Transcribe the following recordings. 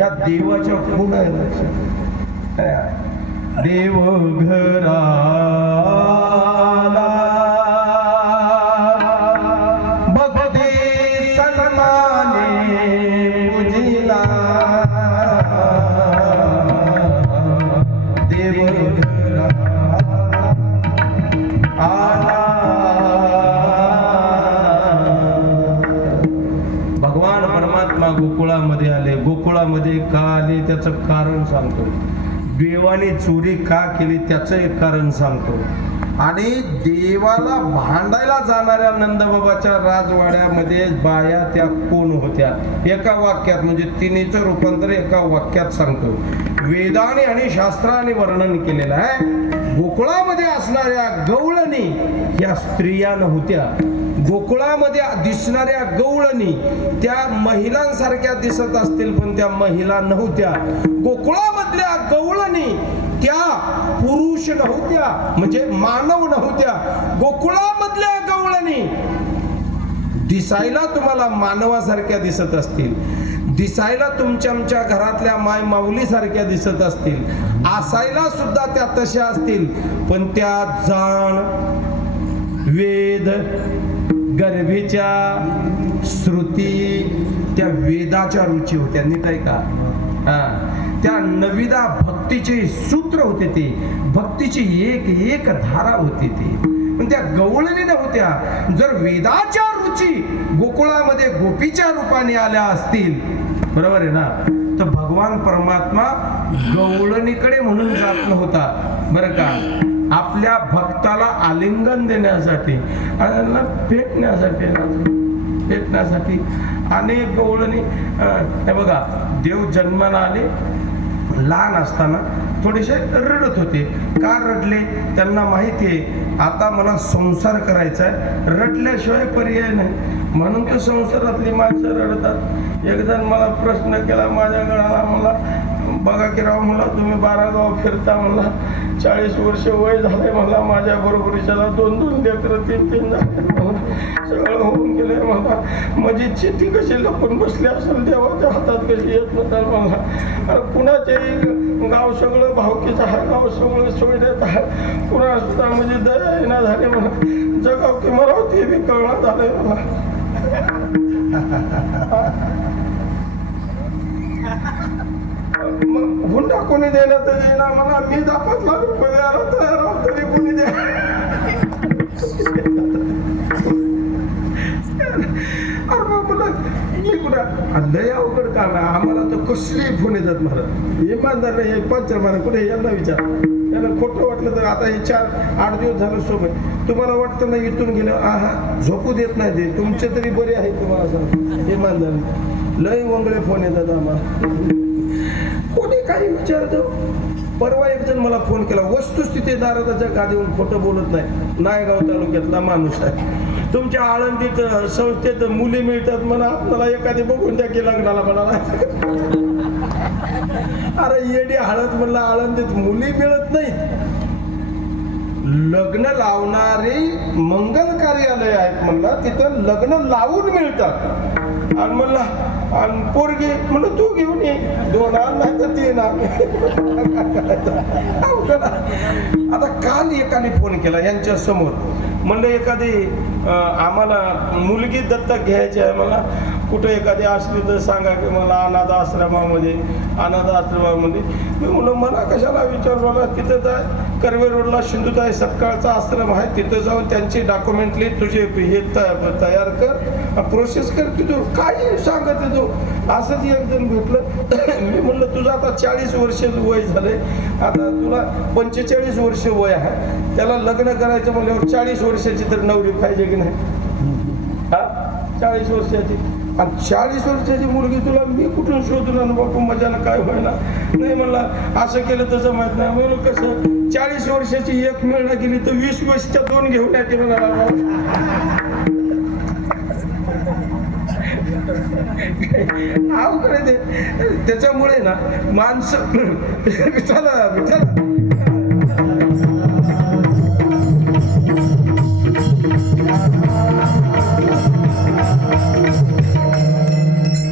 ह्या देवाच्या खूण आहे लक्षात देव घरा त्याचं कारण सांगतो. देवाने चोरी का केली त्याचं एक कारण सांगतो. आणि देवाला भांडायला जाणाऱ्या नंदबाबाच्या राजवाड्यामध्ये बाया त्या कोण होत्या? एका वाक्यात म्हणजे तिन्हीचं रूपांतर एका वाक्यात सांगतो. वेदाने आणि शास्त्राने वर्णन केलेलं आहे. गोकुळामध्ये असणाऱ्या गवळणी या स्त्रिया नव्हत्या. गोकुळामध्ये दिसणाऱ्या गवळणी त्या महिलांसारख्या दिसत असतील पण त्या महिला नव्हत्या. गोकुळामधल्या गवळणी त्या पुरुष नव्हत्या म्हणजे मानव नव्हत्या. गोकुळामधल्या गवळणी दिसायला तुम्हाला मानवासारख्या दिसत असतील. दिसायला तुमच्या आमच्या घरातल्या माय माऊलीसारख्या दिसत असतील. असायला सुद्धा त्या तशा असतील पण त्या जाण वेद गर्भेच्या श्रुती त्या वेदाच्या रुची होत्या नीट आहे का? हां. त्या नविदा भक्तीचे सूत्र होते ते. भक्तीची एक एक धारा होती ती. पण त्या गवळणी नव्हत्या जर वेदाच्या रुची गोकुळामध्ये गोपीच्या रूपाने आल्या असतील बरोबर आहे ना? तर भगवान परमात्मा गवळणीकडे म्हणून जात नव्हता. बरं का? आपल्या भक्ताला आलिंगन देण्यासाठी त्यांना भेटण्यासाठी भेटण्यासाठी अनेक गवळणी हे बघा देव जन्माला आले लहान असताना थोडेसे रडत होते. का रडले? त्यांना माहिती आहे. आता मला संसार करायचा आहे. रडल्याशिवाय पर्याय नाही. म्हणून तर संसारातली माणसं रडतात. एकजण मला प्रश्न केला माझ्या गळाला मला बघा की राव मला तुम्ही बारा गाव फिरता मला चाळीस वर्ष वय झालंय मला माझ्या बरोबरीच्याला दोन दोन लेकरं तीन तीन झाले मला सगळं होऊन गेलंय मला माझी चिठ्ठी कशी लपून बसली असेल देवाच्या हातात कशी येत नसेल मला अरे कुणाच्याही गाव सगळं भावकीचं आहे गाव सगळं सोयण्यात आहे. कुणा सुद्धा म्हणजे दया येणार झाले मला जगाव की मराव ते बी कळणार झालंय मला मग हुंडा कोणी देण्यात येईना मला मी दाखवत लागू लाख रुपये तयार आहोत तरी कोणी द्या कुठं? लय अवघड काम आहे. आम्हाला तर कसले फोन येतात मला इमानदार नाही हे पंचर मला कुठे यांना विचार. त्यांना खोटं वाटलं तर आता हे चार आठ दिवस झालं सोबत. तुम्हाला वाटतं ना इथून गेलं? आहा झोपू देत नाही ते. तुमचे तरी बरे आहे तुम्हाला सांग इमानदार लय वंगळे फोन येतात आम्हाला. कोणी काही विचारतो? परवा एक जण मला फोन केला वस्तुस्थिती दाराच्या गादीवर खोटं बोलत नाही. नायगाव तालुक्यातला माणूस आहे. तुमच्या आळंदीत संस्थेत मुली मिळतात म्हणा मला एखादी बघून द्या की लग्नाला म्हणाला. अरे येडी हळद म्हणलं आळंदीत मुली मिळत नाहीत. लग्न लावणारी मंगल कार्यालय आहेत म्हणलं तिथं लग्न लावून मिळतात. आणि म्हणला आणि पोरगी म्हणून तू घेऊन ये. दोन आण नाही तर तीन आण. आता काल एकाने फोन केला यांच्या समोर. म्हणलं एखादी आम्हाला मुलगी दत्तक घ्यायची आहे मला. कुठं एखादी असली तर सांगा की मला अनाथ आश्रमामध्ये अनाथ आश्रमामध्ये. मी म्हणलं मला कशाला विचार मला तिथं जाय कर्वे रोडला सिंधुताई सत्काळचा आश्रम आहे. तिथं जाऊन त्यांची डॉक्युमेंटली तुझे हे तयार कर. प्रोसेस कर. की तू काही सांगत आहे असंच एक जण भेटलं. मी म्हणलं तुझं आता चाळीस वर्ष वय झालंय. आता तुला पंचेचाळीस वर्ष वय आहे. त्याला लग्न करायचं म्हणल्यावर चाळीस वर्षाची तर नवरी पाहिजे की नाही? हा? चाळीस वर्षाची. आणि चाळीस वर्षाची मुलगी तुला मी कुठून शोधून आणू बापू? मजाला काय होईना. नाही म्हणला असं केलं तसं माहीत नाही. म्हणून कसं? चाळीस वर्षाची एक मिळणं गेली तर वीस वर्षच्या दोन घेऊन येते म्हणा अवघड ते. त्याच्यामुळे ना माणसं विचारा विचारा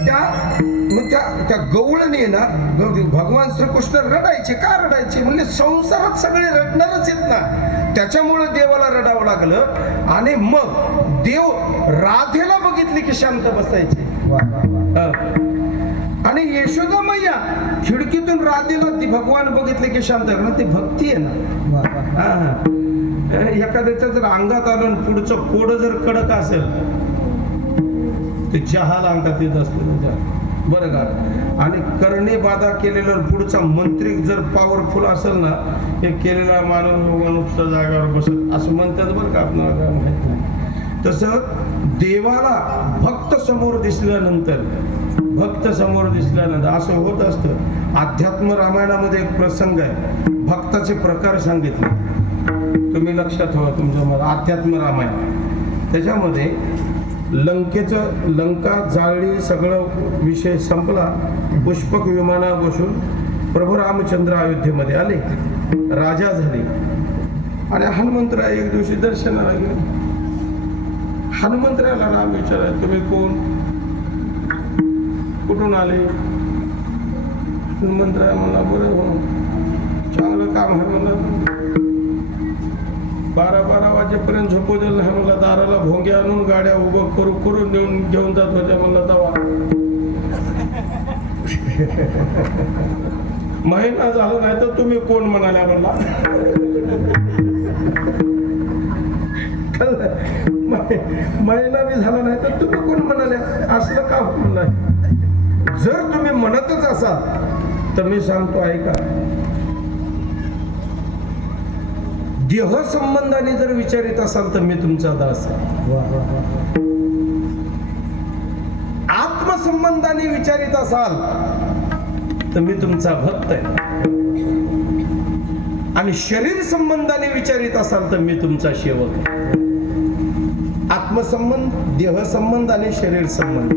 त्या मग त्या त्या गवळणी ना भगवान श्रीकृष्ण रडायचे. का रडायचे? म्हणजे संसारात सगळे रडणारच आहेत ना. त्याच्यामुळे देवाला रडावं लागलं. आणि मग देव राधेला बघितली की शांत बसायचे. आणि यशोदा मैया खिडकीतून राधेला ती भगवान बघितले की शांत कारण ती भक्ती आहे ना. एखाद्याच्या जर अंगात आलं पुढचं कोड जर कडक असेल ते जहाल अंगात येत असतो. बरं का? आणि करणे बाधा केलेलं पुढचा मंत्री जर पॉवरफुल असेल ना हे केलेला माणूस जागावर बसत असं म्हणतात बरं का आपल्याला माहीत नाही. तसं देवाला भक्त समोर दिसल्यानंतर भक्त समोर दिसल्यानंतर असं होत असतं. अध्यात्म रामायणामध्ये एक प्रसंग आहे. भक्ताचे प्रकार सांगितले. तुम्ही लक्षात ठेवा तुमच्या मला अध्यात्म रामायण. त्याच्यामध्ये लंकेचं लंका जाळली सगळं विषय संपला. पुष्पक विमाना बसून प्रभू रामचंद्र अयोध्येमध्ये आले. राजा झाले. आणि हनुमंतराय एक दिवशी दर्शनाला गेले. हनुमंतराला राम विचाराय तुम्ही कोण? कुठून आले? हनुमंतराय म्हणला बरं हो. चांगलं काम आहे मला बारा बारा वाजेपर्यंत झोपू दिलं नाही म्हणलं दाराला भोंगे आणून गाड्या उभं करू करून नेऊन घेऊन जात होत्या म्हणलं दवा महिना झाला नाही तर तुम्ही कोण म्हणाल्या म्हणला? कळलं? महि- महिना बी झाला नाही तर तुम्ही कोण म्हणाल्या असलं का होत नाही? जर तुम्ही म्हणतच असाल तर मी सांगतो ऐका. देह संबंधाने जर विचारित असाल तर मी तुमचा दास आत्मसंबंधाने विचारित असाल तर मी तुमचा भक्त आहे. आणि शरीर संबंधाने विचारित असाल तर मी तुमचा सेवक आत्मसंबंध देह संबंध आणि शरीर संबंध.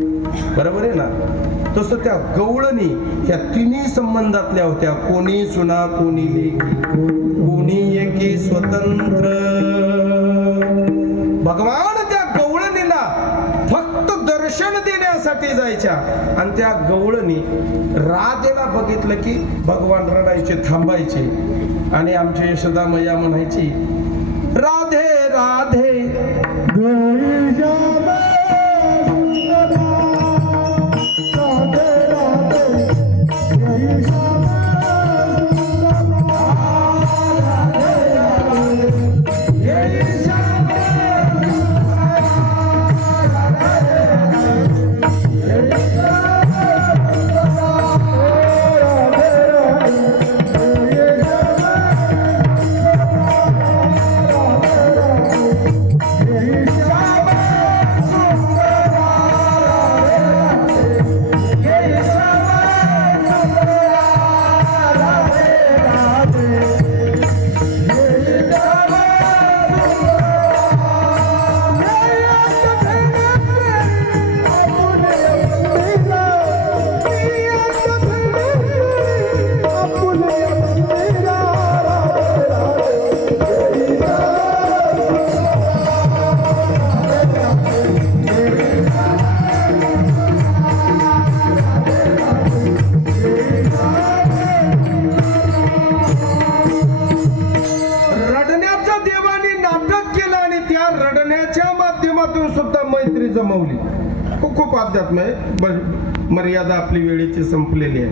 बरोबर आहे ना? तसं त्या गवळणी ह्या तिन्ही संबंधातल्या होत्या. कोणी सुना कोणी लेकी कोणी एकी स्वतंत्र. भगवान दर्शन देण्यासाठी जायच्या. आणि त्या गवळणी राधेला बघितलं की भगवान रडायचे थांबायचे. आणि आमची यशोदा मैया म्हणायची राधे राधे मैत्री खूप खूप अध्यात्म आहे मर्यादा आपली वेळेची संपलेली आहे.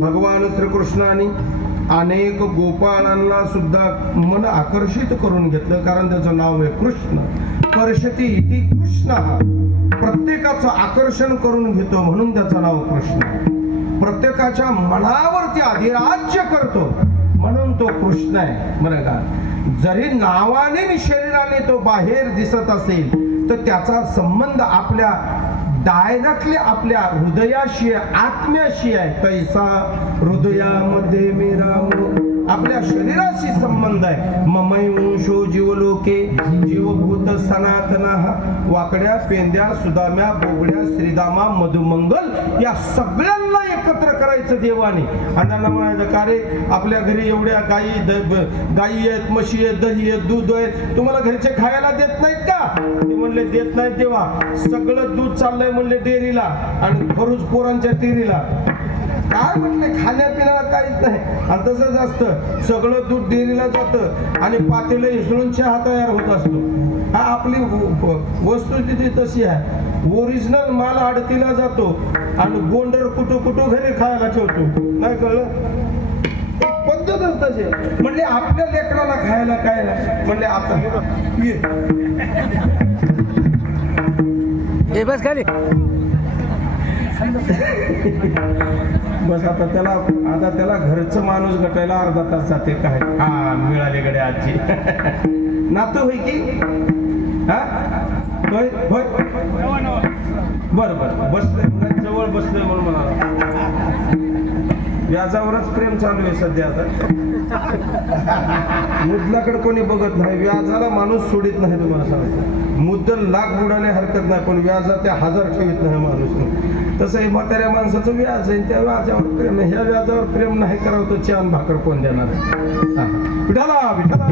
भगवान श्रीकृष्णाने अनेक गोपाळांना सुद्धा मन आकर्षित करून घेतलं कारण त्याचं नाव आहे कृष्ण. कर्षती इति कृष्ण. प्रत्येकाचं आकर्षण करून घेतो म्हणून त्याचं नाव कृष्ण. प्रत्येकाच्या मनावरती अधिराज्य करतो म्हणून तो कृष्ण आहे. बरं का? जरी नावाने शरीराने तो बाहेर दिसत असेल तर त्याचा संबंध आपल्या डायरेक्टली आपल्या हृदयाशी आहे, आत्म्याशी आहे. कैसा हृदयामध्ये मेरा आपल्या शरीराशी संबंध आहे. ममयुंशो जीवलोके जीवभूत सनातन वाकड्या पेंद्या सुदाम्या बोबड्या श्रीदामा मधुमंगल या सगळ्यांना एकत्र करायचं देवाने. आणि त्यांना म्हणायचं का रे? आपल्या घरी एवढ्या गायी द- गाई गायी आहेत म्हशी आहेत दही आहेत दूध आहे तुम्हाला घरचे खायला देत नाहीत का? ते म्हणले देत नाहीत तेव्हा सगळं दूध चाललंय म्हणले डेअरीला आणि खरूच पोरांच्या डेअरीला. काय म्हटले खाण्यापिण्याला काहीच नाही. आणि तसंच असतं सगळं दूध डेअरीला जातं आणि पातेलं इसळून चहा तयार होत असतो. हा आपली वस्तुस्थिती तशी आहे. ओरिजिनल माल आडतीला जातो आणि गोंडर कुठं कुठं घरी खायला ठेवतो. नाही कळलं? पद्धतच तशी आहे. म्हणले आपल्या लेकराला खायला काय नाही. म्हणले आता हे बस खाली. बस आता त्याला आता त्याला घरचं माणूस गटायला अर्धा तास जाते काय? हा मिळाले गडे आजी नातू होय की? हा? होय होय. बर बर. बसलोय जवळ बसलोय म्हणून म्हणाला. व्याजावरच प्रेम चालू आहे सध्या आता. मुद्दलाकडे कोणी बघत नाही. व्याजाला माणूस सोडित नाही तुम्हाला सांगतो. मुद्दल लाख बुडाले हरकत नाही पण व्याजा त्या हजार ठेवित नाही माणूस. तसं हे म्हाताऱ्या माणसाचं व्याज आहे त्या व्याजावर प्रेम ह्या व्याजावर प्रेम नाही करावं तर चान भाकर कोण देणार विठाला विठाला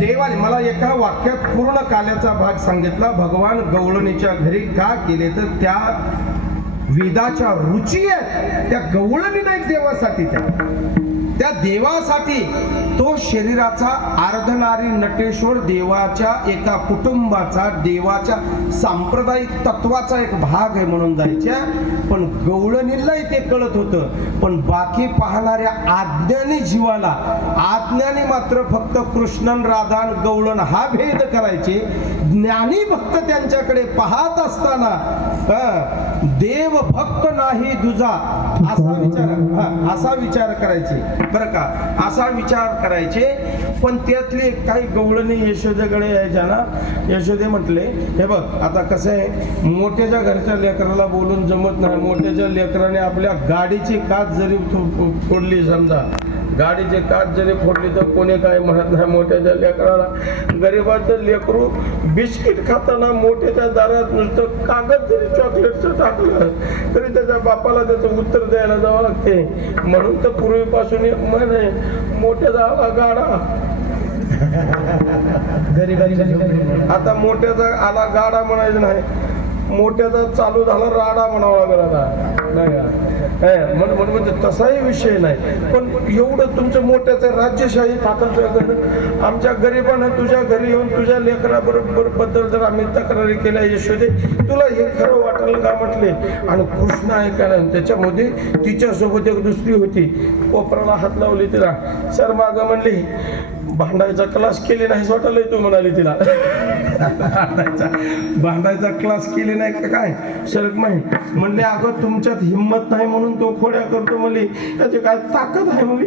देवाने मला एका वाक्यात पूर्ण काल्याचा भाग सांगितला. भगवान गवळणीच्या घरी का केले तर त्या वेदाच्या रुची आहेत. त्या गवळणी नाही देवासाठी त्या. त्या देवासाठी तो शरीराचा अर्धनारी नटेश्वर देवाच्या एका कुटुंबाचा देवाच्या सांप्रदायिक तत्वाचा एक भाग आहे म्हणून जायच्या. पण गवळणीलाही ते कळत होतं पण बाकी पाहणाऱ्या आज्ञानी जीवाला आज्ञानी मात्र फक्त कृष्णन राधान गवळण हा भेद करायचे. ज्ञानी भक्त त्यांच्याकडे पाहत असताना देव भक्त नाही दुजा असा विचार असा विचार करायचे. बरं का? असा विचार करायचे. पण त्यातले काही गवळणी यशोदेकडे यायच्या ना यशोदे म्हटले हे बघ आता कसं आहे मोठ्याच्या घरच्या लेकराला बोलून जमत नाही. मोठ्याच्या लेकराने आपल्या गाडीची काच जरी फोडली समजा गाडीचे काच जरी फोडली तर कोणी काय म्हणत नाही मोठ्याच्या लेकराला. गरीबाचं लेकरू बिस्किट खाताना मोठ्याच्या दारात नुसतं कागद जरी चॉकलेटचं टाकलं तरी त्याच्या बापाला त्याचं उत्तर द्यायला जावं लागते. म्हणून तर पूर्वीपासून एक म्हण आहे मोठ्या जावा गाडा. आता मोठ्याचा आला गाडा म्हणायचं नाही. मोठ्याचा चालू झाला राडा म्हणावा लागला आता. नाही म्हणजे तसाही विषय नाही. पण एवढं तुमचं मोठ्याचं राज्यशाही ताताचं आमच्या गरिबानं तुझ्या घरी येऊन तुझ्या लेकराबरोबरबद्दल जर आम्ही तक्रारी केल्या यशोदे तुला हे खरं वाटलं का म्हटले? आणि कृष्ण ऐकायला त्याच्यामध्ये तिच्यासोबत एक दुसरी होती. कोपराला हात लावली तिला. सर मागं म्हणली भांडायचा क्लास केली नाही वाटलं तू म्हणाली तिला. भांडायचा भांडायचा क्लास केली नाही का काय? शरद माही म्हणले अगं तुमच्यात हिंमत नाही म्हणून तो खोड्या करतो म्हणली. त्याची काय ताकद आहे म्हणली?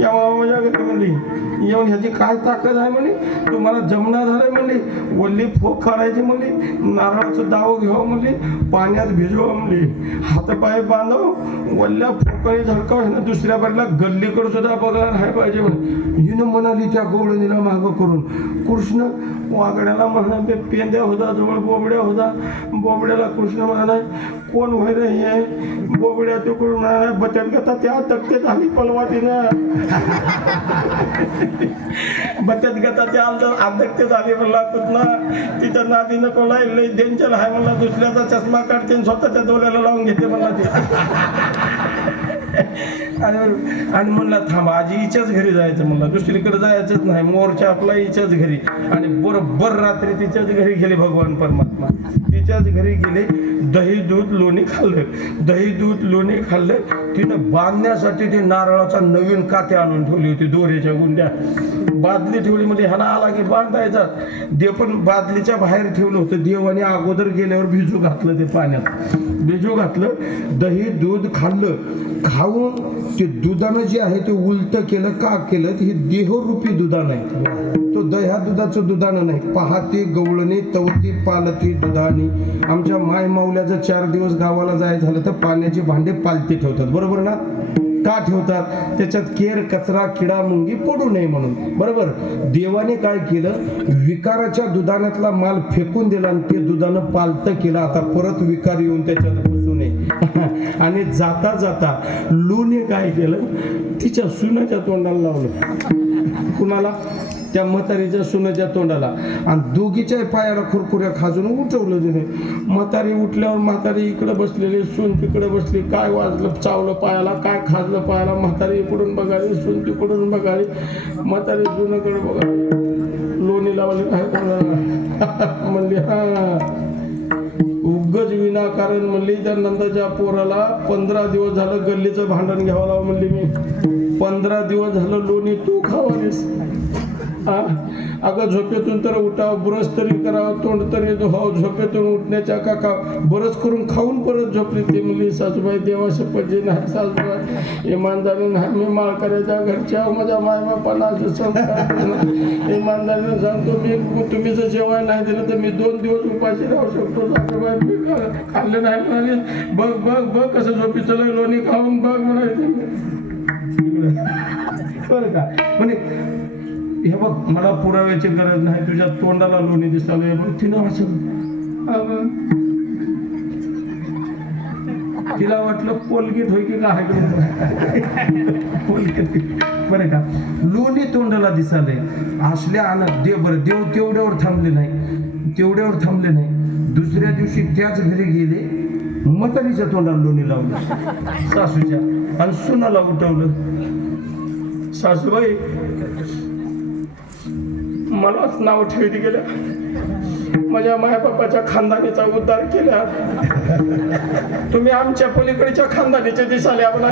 येवा माझ्या घरी म्हणली. येऊन ह्याची काय ताकद आहे म्हणे तुम्हाला जमना झालंय म्हणली. वल्ली फोक काढायची म्हणली. नारळाचं दाव घ्यावं म्हणली. पाण्यात भिजवा म्हणली. हातपाय बांधव. वल्ल्या फोकाने झडकाव ह्यानं दुसऱ्या बाजूला गल्लीकडे सुद्धा बघायला नाही पाहिजे म्हणे. हिनं म्हणाली त्या गोवळणीला मागं करून. कृष्ण वागड्याला म्हणा बे पेंद्या होता जवळ बोबड्या होता. बोबड्याला कृष्ण म्हणा कोण होय रे हे? बोबड्या तिकडून म्हणाला बचत गता त्या तक्तेत आली पलवाटीनं बचत गता त्या अध्यक्ष झाली म्हणला कुठला तिच्या नादीनं कोणा लय डेंजर आहे म्हणला दुसऱ्याचा चष्मा काढते आणि स्वतःच्या डोळ्याला लावून घेते म्हणला ते. आणि आणि म्हणला थांबा आजी हिच्याच घरी जायचं म्हणलं. दुसरीकडे जायचंच नाही. मोरच्या आपला हिच्याच घरी. आणि बरोबर रात्री तिच्याच घरी गेले भगवान परमात्मा. तिच्याच घरी गेले दही दूध लोणी खाल्लं. दही दूध लोणी खाल्लं. तिनं बांधण्यासाठी ते नारळाचा नवीन काते आणून ठेवली होती दोऱ्याच्या गुंड्या. बादली ठेवली म्हणजे ह्याला आला की बांधायचा. दे पण बादलीच्या बाहेर ठेवलं होतं. देवाने अगोदर गेल्यावर भिजू घातलं ते पाण्यात. भिजू घातलं दही दूध खाल्लं. खाऊन ते दुधानं जे आहे ते उलट केलं का केलं हे देहरूपी दुधानं आहे. तो दह्या दुधाचं दुधानं नाही. पहाते गवळणे तवती पालती दुधानी. आमच्या माय माऊल्याचं चार दिवस गावाला जायचं झालं तर पाण्याची भांडे पालती ठेवतात. बरोबर ना? का ठेवतात? त्याच्यात केर कचरा किडा मुंगी पडू नये म्हणून. बरोबर? देवाने काय केलं? विकाराच्या दुधानातला माल फेकून दिला आणि ते दुधानं पालतं केलं. आता परत विकार येऊन त्याच्यात आणि जाता जाता लूने काय केलं? तिच्या सुनाच्या तोंडाला लावलं. कुणाला? त्या म्हातारीच्या सुनाच्या तोंडाला. आणि दोघीच्या पायाला खुरखुऱ्या खाजून उठवलं तिने. म्हातारी उठल्यावर म्हातारी इकडे बसलेली सून तिकडे बसली. काय वाजलं? चावलं पायाला काय खाजलं पायाला? म्हातारी इकडून बघाली सून तिकडून बघाली. म्हातारी सुनाकडे बघाली. लोणी लावली. काय म्हणली हा उगच विनाकारण म्हणली त्या नंदाच्या पोराला पंधरा दिवस झालं गल्लीचं भांडण घ्यावं लावा म्हणली मी. पंधरा दिवस झालं लोणी तू खावालीस अगं झोपेतून तर उठाव ब्रश तरी करावं तोंड तरी धुवावं झोपेतून उठण्याच्या काका ब्रश करून खाऊन परत झोपली ती मुली सासूबाई देवाशी पडली नाही सासूबाई इमानदारीनं नाही मी करायच्या घरच्या माझ्या मायमापणा असं इमानदारीने सांगतो मी तुम्ही जर जेवण नाही दिलं तर मी दोन दिवस उपाशी राहू शकतो. सासूबाई मी खाल्लं नाही म्हणाले. बघ बघ बघ कसं झोपीचं लोणी खाऊन बघ म्हणायचे बरं का? म्हणे हे बघ मला पुराव्याची गरज नाही तुझ्या तोंडाला लोणी दिसावे तिनं असं तिला वाटलं कोलगेट होय की काय? कोलगेट. बरं का? लोणी तोंडाला दिसाले असल्या आनंद देव बरं देव तेवढ्यावर थांबले नाही. तेवढ्यावर थांबले नाही. दुसऱ्या दिवशी त्याच घरी गेले. मतरीच्या तोंडाला लोणी लावलं. सासूच्या. आणि सुनाला उठवलं. सासूबाई मलाच नाव ठेवली गेल्या. माझ्या मायबापाच्या खानदानीचा उद्धार केला. तुम्ही आमच्या पलीकडच्या खानदानीचे दिसाले आपण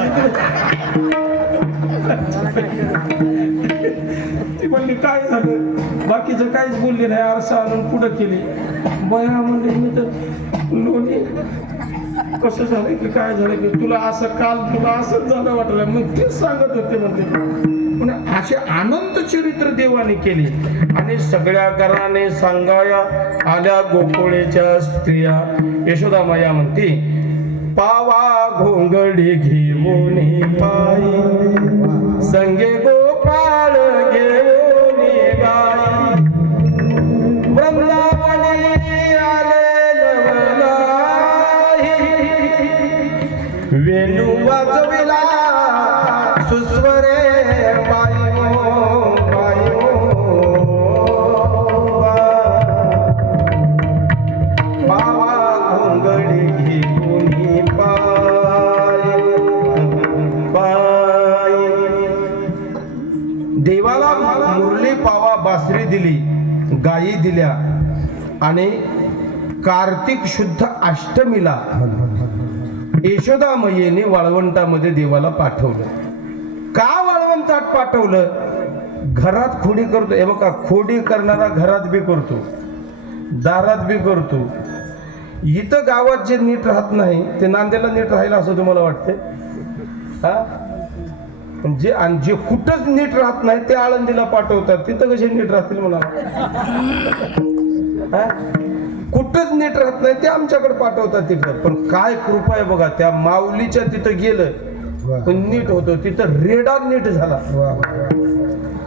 ती म्हणली काय झालं? बाकीचं काहीच बोलले नाही. आरसा आणून पुढं केली. बया म्हणले मी तर लोणी. कसं झालं की काय झालं की? तुला असं काल तुला असंच झालं वाटलं. मग तेच सांगत होते म्हणते. असे अनंत चरित्र देवाने केले. आणि सगळ्या घराने सांगाया आल्या गोकुळेच्या स्त्रिया. यशोदा माया म्हणते पावा घोंगडी घेऊन पायी संगे गो आणि कार्तिक शुद्ध अष्टमीला यशोदामयेने वाळवंटामध्ये देवाला पाठवलं. का वाळवंटात पाठवलं? घरात खोडी करतो. हे बघा खोडी करणारा घरात बी करतो. दारात बी करतो. इथं गावात जे नीट राहत नाही ते नांदेला नीट राहिलं असं तुम्हाला वाटतंय? हा? जे आणि जे कुठंच नीट राहत नाही ते आळंदीला पाठवतात. तिथं कसे नीट राहतील मला कुठंच नीट राहत नाही ते आमच्याकडे पाठवतात तिकडं पण काय कृपा आहे बघा त्या माऊलीच्या तिथं गेलं पण नीट होतं. तिथं रेडा नीट झाला.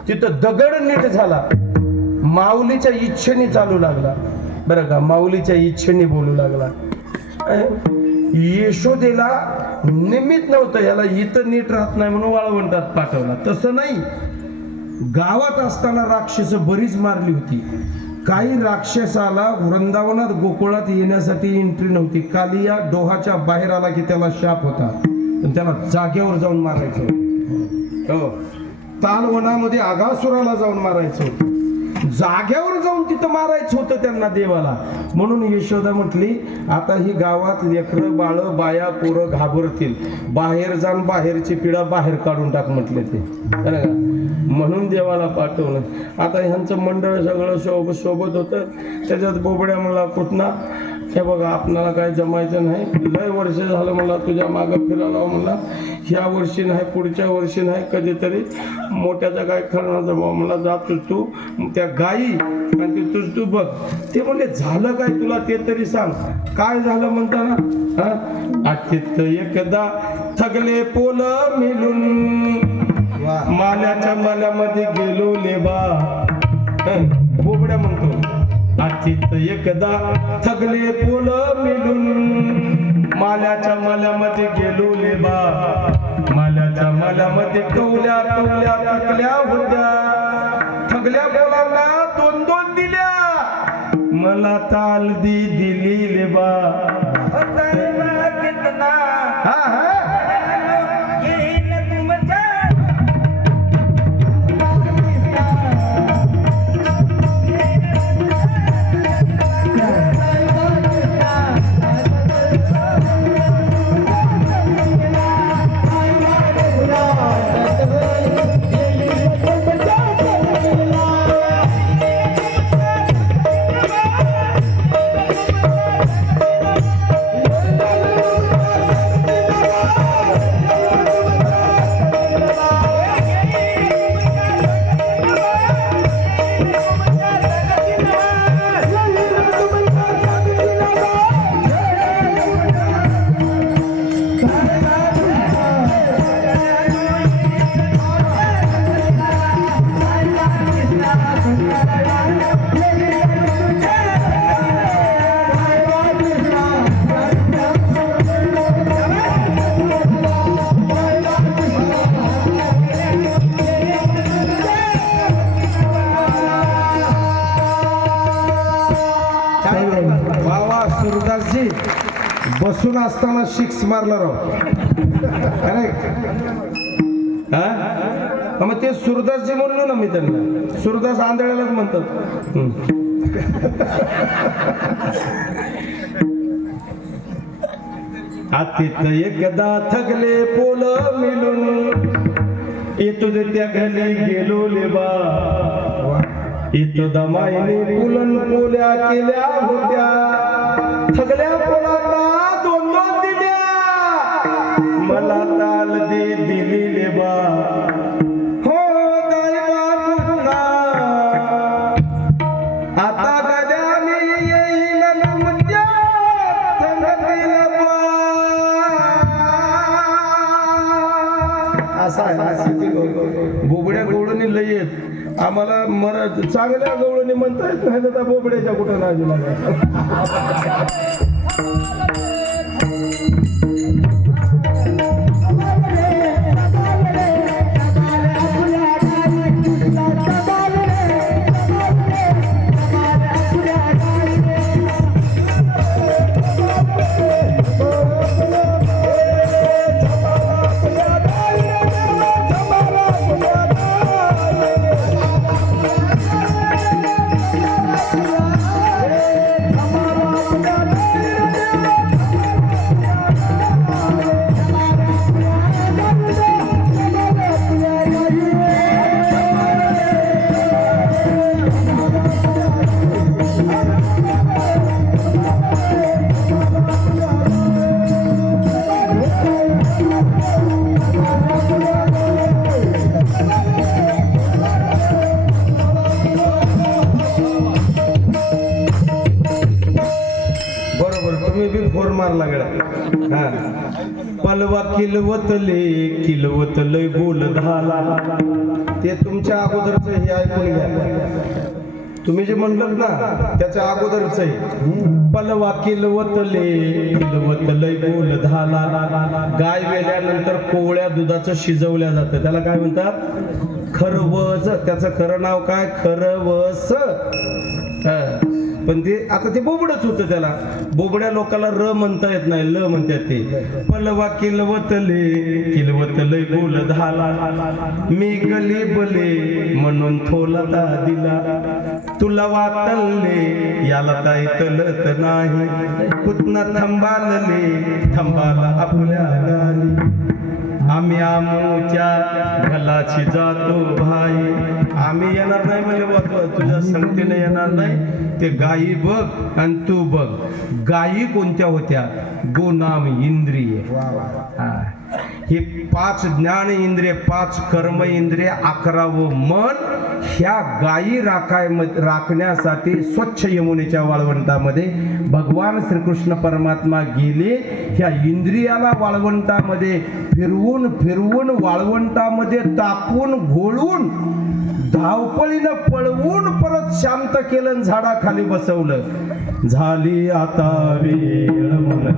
तिथं दगड नीट झाला. माऊलीच्या इच्छेने चालू लागला. बरं का माऊलीच्या इच्छेने बोलू लागला. यशोदेला निमित नव्हतं याला इथं नीट राहत नाही म्हणून वाळवंटात पाठवला. तसं नाही. गावात असताना राक्षस बरीच मारली होती. काही राक्षसाला वृंदावनात गोकुळात येण्यासाठी एंट्री नव्हती. कालिया डोहाच्या बाहेर आला की त्याला शाप होता. पण त्याला जागेवर जाऊन मारायचं. हो. तालवनामध्ये आगासुराला जाऊन मारायचं जागेवर जाग्यावर जाऊन तिथं मारायचं होतं त्यांना देवाला. म्हणून यशोदा म्हटली आता ही गावात लेकरं बाळ बाया पोरं घाबरतील. बाहेर जाऊन बाहेरची पिढा बाहेर काढून टाक म्हटले ते. म्हणून देवाला पाठवलं. आता ह्यांचं मंडळ सगळं शोभ सोबत होतं. त्याच्यात बोबड्या मला कुठना हे बघा आपणाला काय जमायचं नाही. लय वर्ष झालं मला तुझ्या मागं फिरायला म्हणला. ह्या वर्षी नाही पुढच्या वर्षी नाही कधीतरी मोठ्याचा काय खरं जमा मला जातो तू त्या गायी आणि ते तुझ तू बघ. ते म्हणले झालं काय तुला ते तरी सांग. काय झालं म्हणताना? हा? एकदा थगले पोल मिळून माल्याच्या माल्यामध्ये गेलो लेबा. बोबड्या म्हणतो. आचित एकदा थगले पोल मिळून माल्याच्या माल्यामध्ये गेलो लेबा माल्याच्या माल्यामध्ये कवल्या कवल्या थकल्या होत्या. थकल्या बोलांना दोन दोन दिल्या. मला ताल दी दिली लेबा मग ते सुरदासजी म्हणलो ना मी त्यांना. सुरदास आंधळ्यालाच म्हणतात. हम्म. एकदा थकले पोल मिळून येतो त्या घरी गेलो लेबा. इथं दमाईने पुलन पोल्या केल्या होत्या. थकल्या पोलांना दोन दोन दिल्या मला ताल दे दिली आम्हाला मरा चांगल्या गवळणी म्हणता येत नाही तर बोबड्याच्या कुठं नाजी किलवतले किलवतले किलवत बोल धाला ते तुमच्या अगोदरच हे ऐकून घ्या. तुम्ही जे म्हणलं ना त्याच्या अगोदरच आहे पलवा किलवतले किलवत लय बोल धाला गाय वेल्यानंतर कोवळ्या दुधाचं शिजवल्या जातं. त्याला काय म्हणतात? खरवस. त्याचं खरं नाव काय? खरवस. पण ते आता ते बोबडच होतं त्याला. बोबड्या लोकांना र म्हणता येत नाही ल म्हणतात ते. पलवा किलवतले किलवतले बोल धाला मी गली बले म्हणून थोलता दिला तुला वातलले याला काय तलत नाही. कुतन थांबालले थांबाला आपल्या गाली. आम्ही आमच्या घलाची जातो भाई आम्ही येणार नाही म्हणजे बघ तुझ्या संगतीने येणार नाही. ते गायी बघ आणि तू बघ. गायी कोणत्या होत्या? गोनाम इंद्रिय. हा. पाच ज्ञान इंद्रिय पाच कर्म इंद्रिय अकरावं मन ह्या गायी राखाय राखण्यासाठी स्वच्छ यमुनेच्या वाळवंटामध्ये भगवान श्रीकृष्ण परमात्मा गेले. ह्या इंद्रियाला वाळवंटामध्ये फिरवून फिरवून वाळवंटामध्ये टाकून घोळून धावपळीनं पळवून परत शांत केलं झाडाखाली बसवलं. झाली आता वेळ म्हणून.